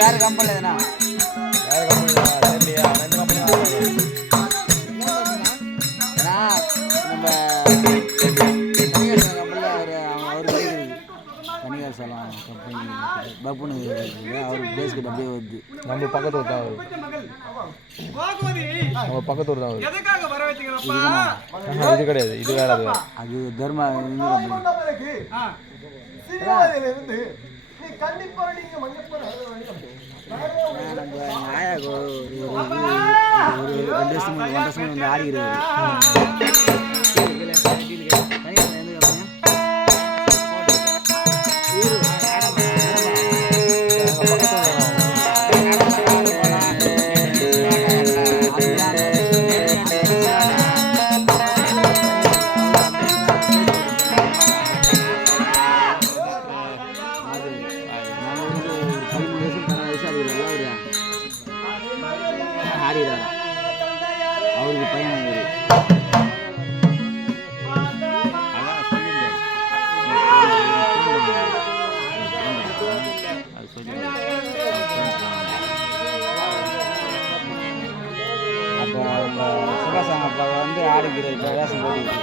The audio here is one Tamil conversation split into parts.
வேற கம்பெனி எதுனா பப்புனு அவருக்கு பேஸ்கெட் அப்படியே வருது. நம்ம பக்கத்து ஊர் தான் வருது. நம்ம பக்கத்து ஊர் தான் வருது. இது கிடையாது, இது வேற. அது தர்மா ரெண்டு வருஷம் 1 வருஷம் வந்து ஆடிக்கிறது. அவருக்கு பையன் அப்போ அவங்க சுபாஷன் அப்பா வந்து ஆடிக்கிற வேஷம் போட்டு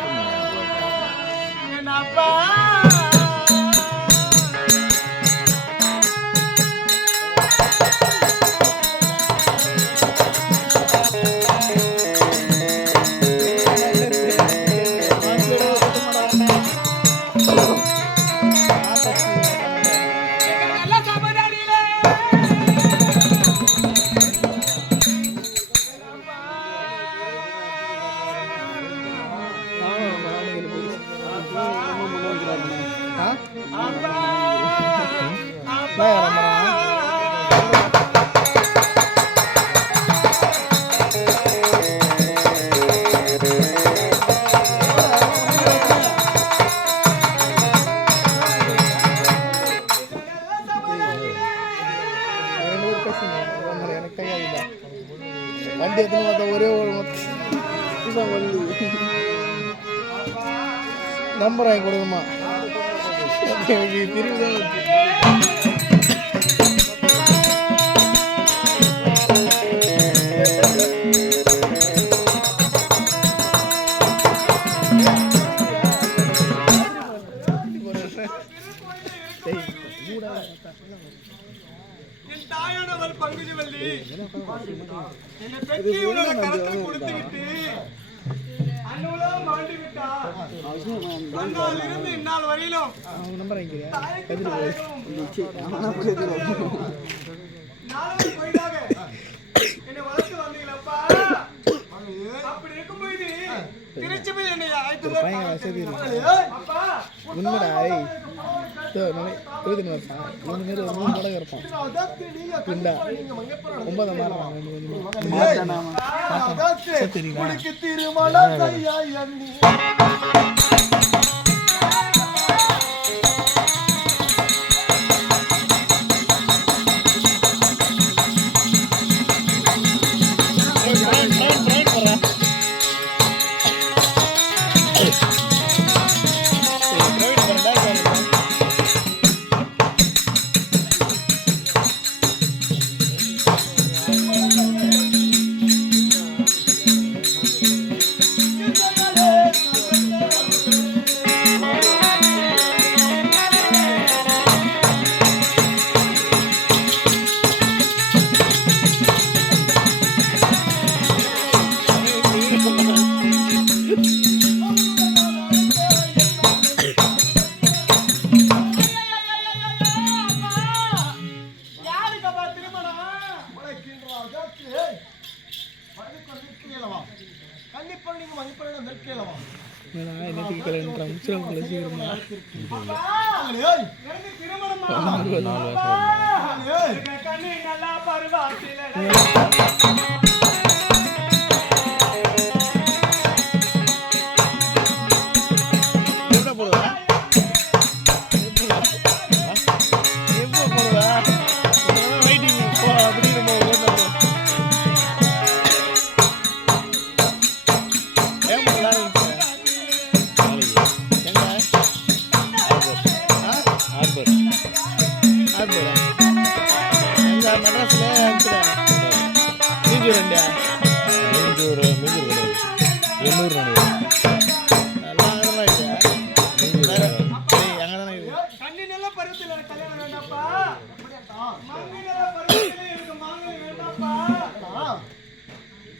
வண்டி எத்தனை பார்த்தா ஒரே ஒரு நம்பர் வாங்கி கொடுக்குமா எனக்கு திரும்பி தான் தாயானவள் பங்குஜவல்லி என்னை பெட்டி உள்ள கரத்தை கொடுத்துக்கிட்டு அன்னுலாம் மாண்டு விட்டா. அன்னால் இருந்து இந்நாள் வரையிலும் நானும் போயிட்டாங்க என்னை வளர்த்து வந்தீங்களப்பா. அப்படி இருக்கும்போது திருச்சியில் என்னை அழைத்து அப்பா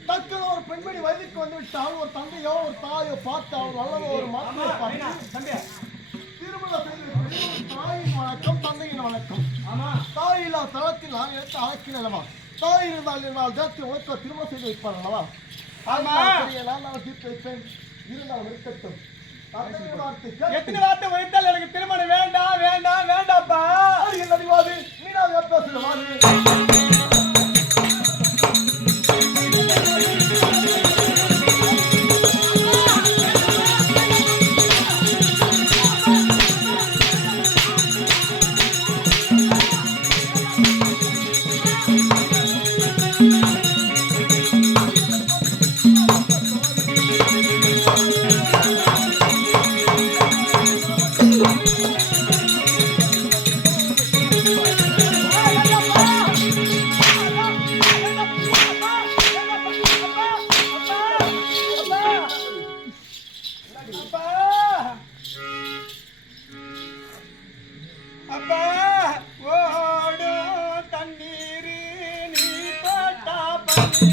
திருமணம் பெண்மணி வயதுக்கு வந்து விட்டால் ஒரு தந்தையோ ஒரு தாயோ பார்த்து அவர் வல்லவோ ஒரு மாத்திரை பார்த்து திருமணம் செய்து தாயின் வணக்கம் தந்தையின் வணக்கம். ஆமா தாயில்லா தளத்தில் நான் எடுத்து அழைக்க நிலவா தாய் இருந்தால் தேர்ச்சி உனக்கு திருமணம் செய்து வைப்பார் அல்லவா? நான் தீர்த்து வைப்பேன். இருந்தால் இருக்கட்டும். எத்தனை வார்த்தை வைத்தால் எனக்கு திருமணம் வேண்டாம் வேண்டாம் வேண்டாப்பா. என்ன பேசுவாரு